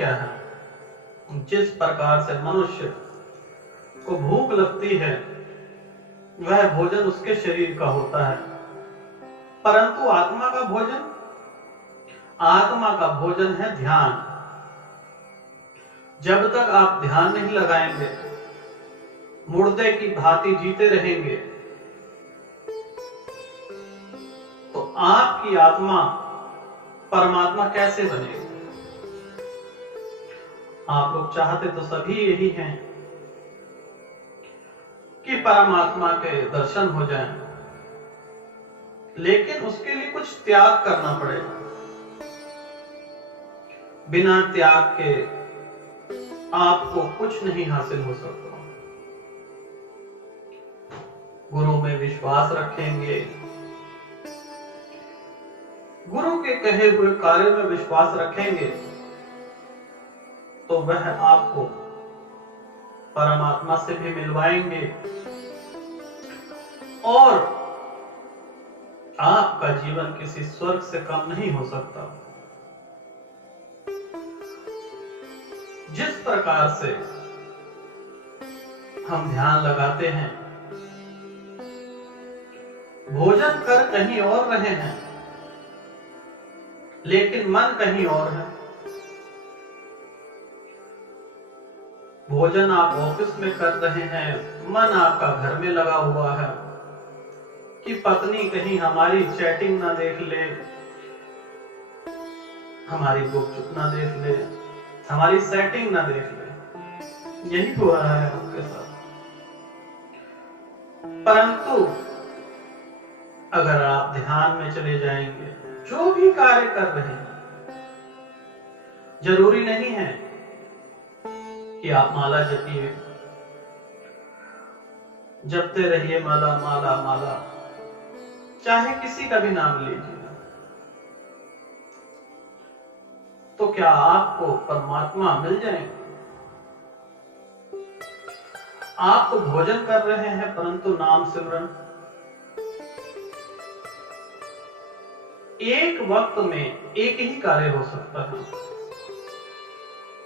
क्या है? जिस प्रकार से मनुष्य को भूख लगती है वह भोजन उसके शरीर का होता है, परंतु आत्मा का भोजन है ध्यान। जब तक आप ध्यान नहीं लगाएंगे, मुर्दे की भांति जीते रहेंगे, तो आपकी आत्मा परमात्मा कैसे बनेगी? आप लोग चाहते तो सभी यही हैं कि परमात्मा के दर्शन हो जाएं, लेकिन उसके लिए कुछ त्याग करना पड़ेगा। बिना त्याग के आपको कुछ नहीं हासिल हो सकता। गुरु में विश्वास रखेंगे, गुरु के कहे हुए कार्य में विश्वास रखेंगे, तो वह आपको परमात्मा से भी मिलवाएंगे और आपका जीवन किसी स्वर्ग से कम नहीं हो सकता। जिस प्रकार से हम ध्यान लगाते हैं, भोजन कर कहीं और रहे हैं, लेकिन मन कहीं और है। भोजन आप ऑफिस में कर रहे हैं, मन आपका घर में लगा हुआ है कि पत्नी कहीं हमारी चैटिंग ना देख ले, हमारी गुपचुप ना देख ले, हमारी सेटिंग ना देख ले। यही हो रहा है आपके साथ। परंतु अगर आप ध्यान में चले जाएंगे, जो भी कार्य कर रहे हैं, जरूरी नहीं है कि आप माला जपिए, जपते रहिए माला माला माला, चाहे किसी का भी नाम लीजिए, तो क्या आपको परमात्मा मिल जाएंगे? आप तो भोजन कर रहे हैं, परंतु नाम सिमरन एक वक्त में एक ही कार्य हो सकता है।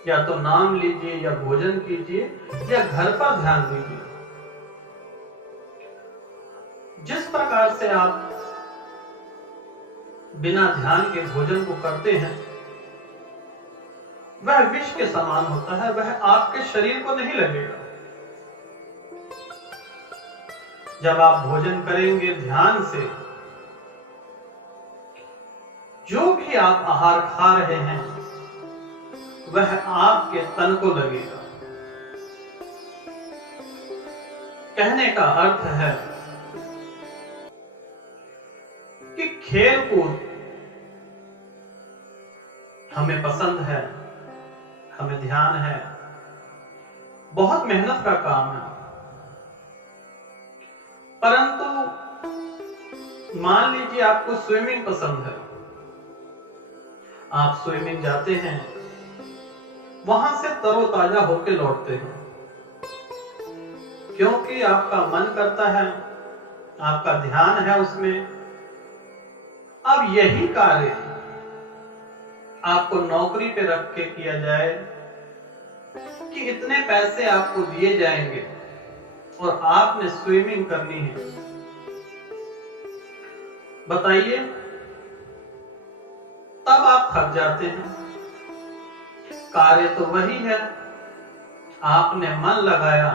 या तो नाम लीजिए, या भोजन कीजिए, या घर पर ध्यान दीजिए। जिस प्रकार से आप बिना ध्यान के भोजन को करते हैं, वह विष के समान होता है, वह आपके शरीर को नहीं लगेगा। जब आप भोजन करेंगे ध्यान से, जो भी आप आहार खा रहे हैं वह आपके तन को लगेगा। कहने का अर्थ है कि खेल कूद हमें पसंद है, हमें ध्यान है, बहुत मेहनत का काम है, परंतु मान लीजिए आपको स्विमिंग पसंद है, आप स्विमिंग जाते हैं, वहां से तरोताजा होकर लौटते हैं, क्योंकि आपका मन करता है, आपका ध्यान है उसमें। अब यही कार्य आपको नौकरी पे रख के किया जाए कि इतने पैसे आपको दिए जाएंगे और आपने स्विमिंग करनी है, बताइए, तब आप थक जाते हैं। कार्य तो वही है, आपने मन लगाया,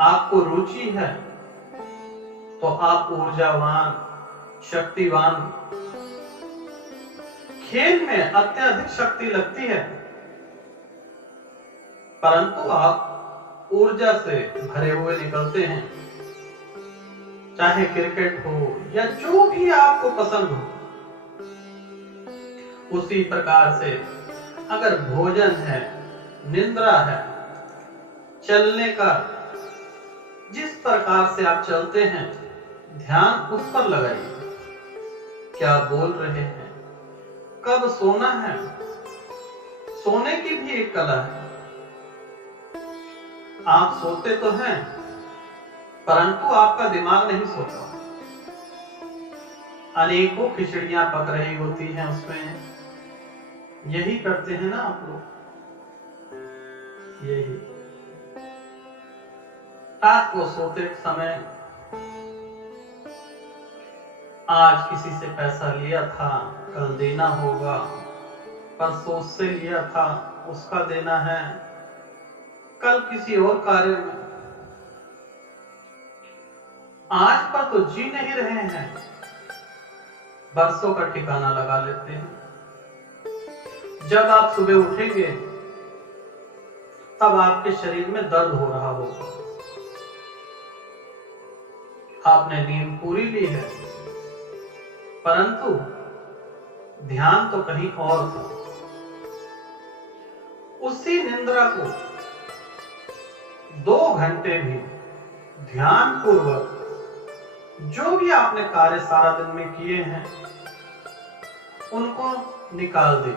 आपको रुचि है, तो आप ऊर्जावान, शक्तिवान। खेल में अत्यधिक शक्ति लगती है, परंतु आप ऊर्जा से भरे हुए निकलते हैं। चाहे क्रिकेट हो या जो भी आपको पसंद हो, उसी प्रकार से अगर भोजन है, निद्रा है, चलने का, जिस प्रकार से आप चलते हैं, ध्यान उस पर लगाइए। क्या बोल रहे हैं, कब सोना है, सोने की भी एक कला है। आप सोते तो हैं, परंतु आपका दिमाग नहीं सोता। अनेकों खिचड़ियां पक रही होती हैं उसमें, यही करते हैं ना आप लोग। यही रात को सोते समय आज किसी से पैसा लिया था, कल देना होगा, परसों से लिया था उसका देना है, कल किसी और कार्य में। आज पर तो जी नहीं रहे हैं, बरसों का ठिकाना लगा लेते हैं। जब आप सुबह उठेंगे तब आपके शरीर में दर्द हो रहा होगा। आपने नींद पूरी ली है, परंतु ध्यान तो कहीं और था। उसी निंद्रा को 2 घंटे भी ध्यान पूर्वक जो भी आपने कार्य सारा दिन में किए हैं उनको निकाल दे।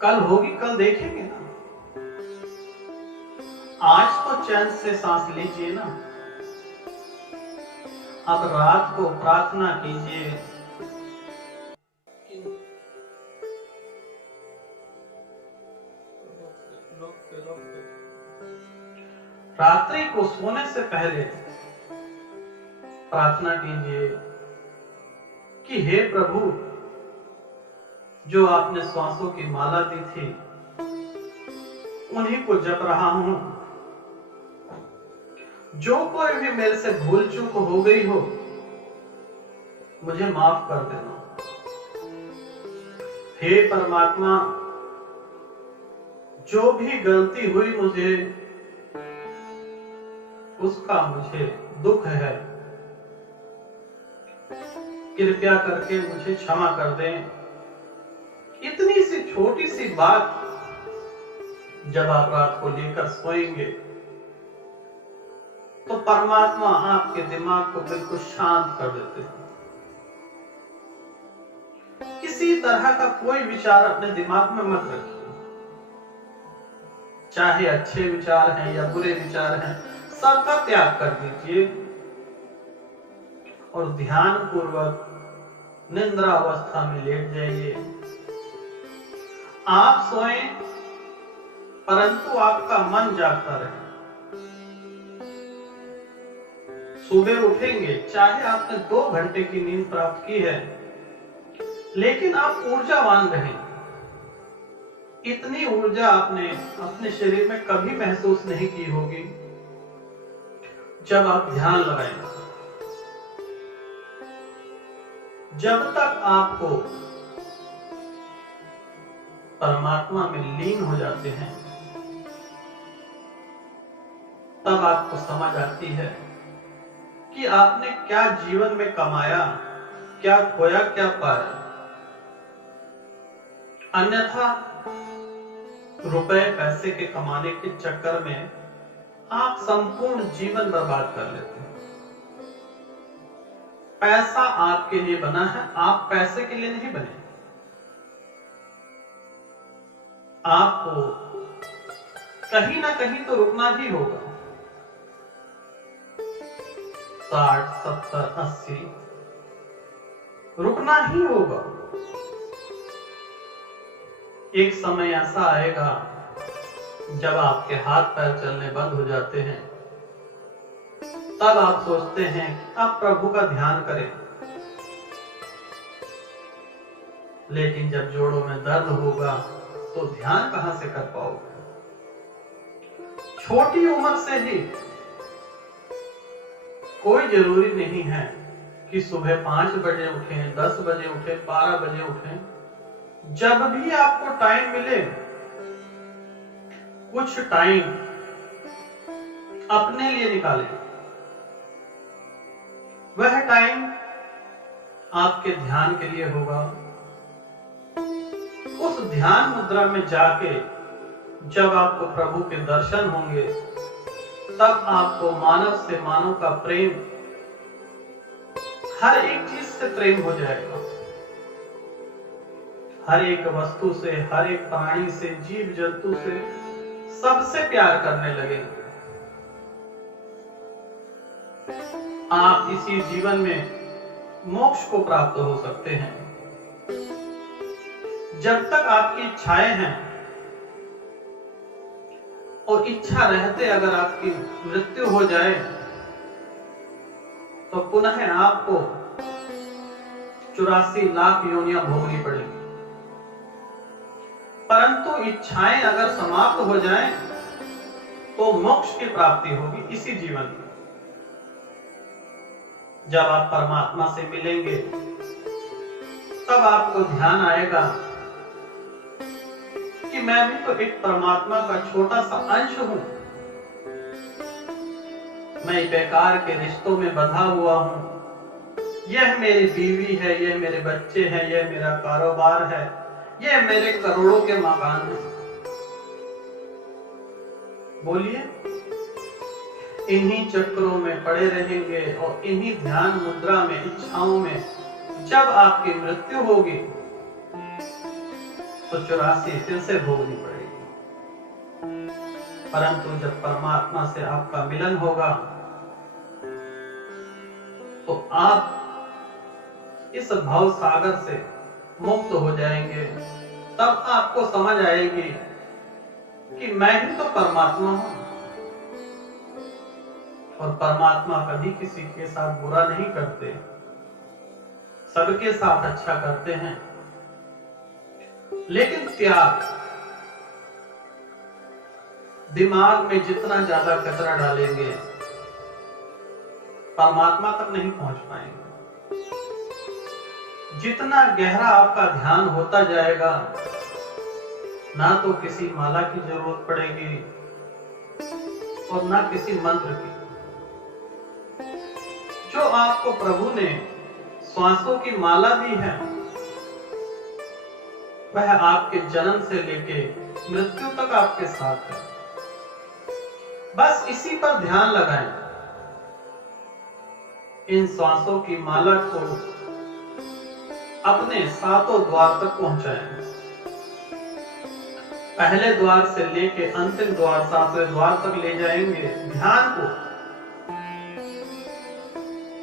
कल होगी, कल देखेंगे ना। आज तो चैन से सांस लीजिए ना। अब रात को प्रार्थना कीजिए। रात्रि को सोने से पहले प्रार्थना कीजिए कि हे प्रभु, जो आपने श्वासों की माला दी थी उन्हीं को जप रहा हूं। जो कोई भी मेरे से भूल चूक हो गई हो मुझे माफ कर देना। हे परमात्मा, जो भी गलती हुई मुझे, उसका मुझे दुख है, कृपया करके मुझे क्षमा कर दें। इतनी सी छोटी सी बात जब आप रात को लेकर सोएंगे तो परमात्मा आपके दिमाग को बिल्कुल शांत कर देते हैं। किसी तरह का कोई विचार अपने दिमाग में मत रखिए, चाहे अच्छे विचार हैं या बुरे विचार हैं, सबका त्याग कर दीजिए और ध्यान पूर्वक निद्रा अवस्था में लेट जाइए। आप सोएं परंतु आपका मन जागता रहे। सुबह उठेंगे, चाहे आपने 2 घंटे की नींद प्राप्त की है, लेकिन आप ऊर्जावान रहें। इतनी ऊर्जा आपने अपने शरीर में कभी महसूस नहीं की होगी जब आप ध्यान लगाएंगे। जब तक आपको परमात्मा में लीन हो जाते हैं तब आपको समझ आती है कि आपने क्या जीवन में कमाया, क्या खोया, क्या पाया। अन्यथा रुपए पैसे के कमाने के चक्कर में आप संपूर्ण जीवन बर्बाद कर लेते हैं। पैसा आपके लिए बना है, आप पैसे के लिए नहीं बने। आपको कहीं ना कहीं तो रुकना ही होगा। 60, 70, 80 रुकना ही होगा। एक समय ऐसा आएगा जब आपके हाथ पैर चलने बंद हो जाते हैं, तब आप सोचते हैं कि अब प्रभु का ध्यान करें। लेकिन जब जोड़ों में दर्द होगा तो ध्यान कहां से कर पाओगे। छोटी उम्र से ही कोई जरूरी नहीं है कि सुबह 5 बजे उठें, 10 बजे उठें, 12 बजे उठें। जब भी आपको टाइम मिले, कुछ टाइम अपने लिए निकालें। वह टाइम आपके ध्यान के लिए होगा। उस ध्यान मुद्रा में जाके जब आपको प्रभु के दर्शन होंगे, तब आपको मानव से मानव का प्रेम, हर एक चीज से प्रेम हो जाएगा। हर एक वस्तु से, हर एक प्राणी से, जीव जंतु से, सबसे प्यार करने लगेंगे। आप इसी जीवन में मोक्ष को प्राप्त हो सकते हैं। जब तक आपकी इच्छाएं हैं और इच्छा रहते अगर आपकी मृत्यु हो जाए तो पुनः आपको 84 लाख योनियां भोगनी पड़ेगी। परंतु इच्छाएं अगर समाप्त हो जाएं तो मोक्ष की प्राप्ति होगी इसी जीवन में। जब आप परमात्मा से मिलेंगे तब आपको ध्यान आएगा कि मैं भी तो एक परमात्मा का छोटा सा अंश हूं। मैं बेकार के रिश्तों में बंधा हुआ हूं। यह मेरी बीवी है, यह मेरे बच्चे हैं, यह मेरा कारोबार है, यह मेरे करोड़ों के मकान हैं। बोलिए, इन्हीं चक्रों में पड़े रहेंगे और इन्हीं ध्यान मुद्रा में, इच्छाओं में जब आपकी मृत्यु होगी तो 84 फिर से भोगनी पड़ेगी। परंतु जब परमात्मा से आपका मिलन होगा तो आप इस भव सागर से मुक्त हो जाएंगे। तब आपको समझ आएगी कि मैं ही तो परमात्मा हूं और परमात्मा कभी किसी के साथ बुरा नहीं करते, सबके साथ अच्छा करते हैं। लेकिन त्याग, दिमाग में जितना ज्यादा कचरा डालेंगे परमात्मा तक नहीं पहुंच पाएंगे। जितना गहरा आपका ध्यान होता जाएगा ना तो किसी माला की जरूरत पड़ेगी और ना किसी मंत्र की। जो आपको प्रभु ने श्वासों की माला दी है वह आपके जन्म से लेके मृत्यु तक आपके साथ है। बस इसी पर ध्यान लगाएं। इन श्वासों की माला को अपने 7 द्वार तक पहुंचाएं। पहले द्वार से लेके अंतिम द्वार 7वें द्वार तक ले जाएंगे ध्यान को।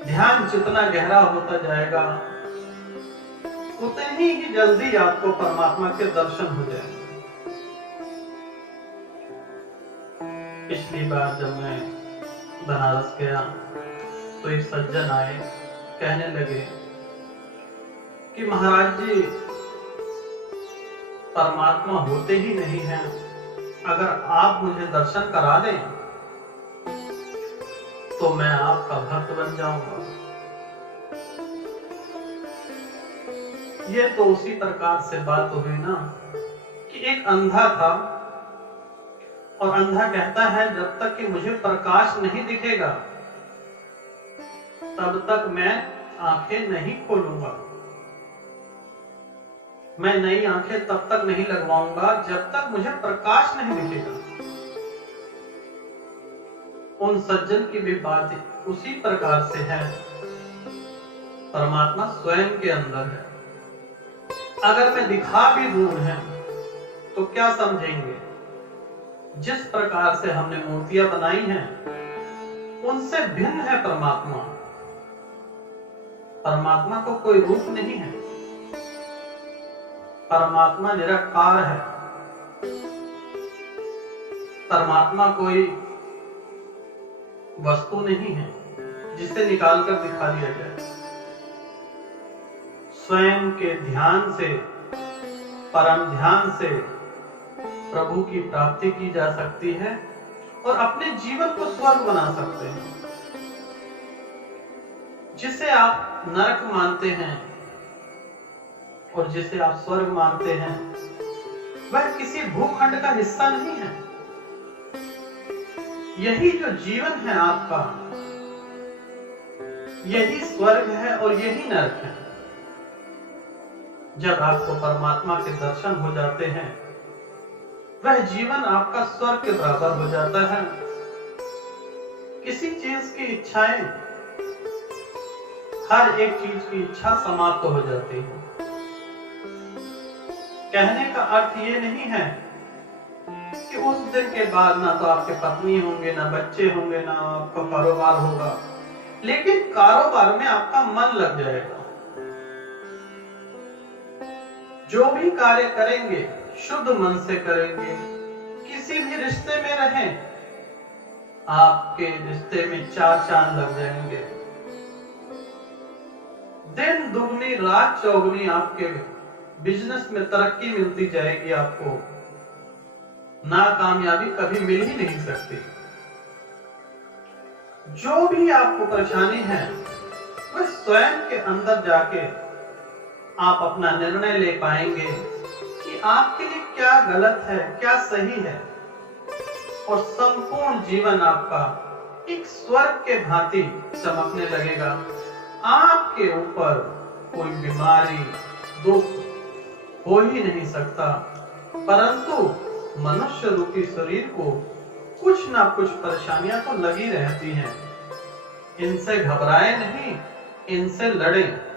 ध्यान जितना गहरा होता जाएगा उतनी ही जल्दी आपको परमात्मा के दर्शन हो जाएंगे। पिछली बार जब मैं बनारस गया तो एक सज्जन आए, कहने लगे कि महाराज जी परमात्मा होते ही नहीं हैं, अगर आप मुझे दर्शन करा दें तो मैं आपका भक्त बन जाऊंगा। ये तो उसी प्रकार से बात हुई ना कि एक अंधा था और अंधा कहता है जब तक कि मुझे प्रकाश नहीं दिखेगा तब तक मैं आंखें नहीं खोलूंगा, मैं नई आंखें तब तक नहीं लगवाऊंगा जब तक मुझे प्रकाश नहीं दिखेगा। उन सज्जन की भी बात उसी प्रकार से है। परमात्मा स्वयं के अंदर है। अगर मैं दिखा भी दूं है तो क्या समझेंगे? जिस प्रकार से हमने मूर्तियां बनाई हैं उनसे भिन्न है परमात्मा। परमात्मा को कोई रूप नहीं है, परमात्मा निराकार है। परमात्मा कोई वस्तु नहीं है जिसे निकालकर दिखा दिया जाए। स्वयं के ध्यान से, परम ध्यान से प्रभु की प्राप्ति की जा सकती है और अपने जीवन को स्वर्ग बना सकते हैं। जिसे आप नरक मानते हैं और जिसे आप स्वर्ग मानते हैं वह किसी भूखंड का हिस्सा नहीं है। यही जो जीवन है आपका, यही स्वर्ग है और यही नरक है। जब आपको परमात्मा के दर्शन हो जाते हैं वह जीवन आपका स्वर्ग के बराबर हो जाता है। किसी चीज की इच्छाएं, हर एक चीज की इच्छा समाप्त हो जाती है। कहने का अर्थ ये नहीं है कि उस दिन के बाद ना तो आपके पत्नी होंगे, ना बच्चे होंगे, ना आपका कारोबार होगा, लेकिन कारोबार में आपका मन लग जाएगा। जो भी कार्य करेंगे शुद्ध मन से करेंगे। किसी भी रिश्ते में रहें, आपके रिश्ते में 4 चांद लग जाएंगे। दिन दुगनी रात चौगुनी आपके बिजनेस में तरक्की मिलती जाएगी। आपको नाकामयाबी कभी मिल ही नहीं सकती। जो भी आपको परेशानी है वह स्वयं के अंदर जाके आप अपना निर्णय ले पाएंगे कि आपके लिए क्या गलत है, क्या सही है, और संपूर्ण जीवन आपका एक स्वर्ग के भांति चमकने लगेगा। आपके ऊपर कोई बीमारी, दुख हो ही नहीं सकता, परंतु मनुष्य रूपी शरीर को कुछ ना कुछ परेशानियां तो लगी रहती हैं। इनसे घबराए नहीं, इनसे लड़ें।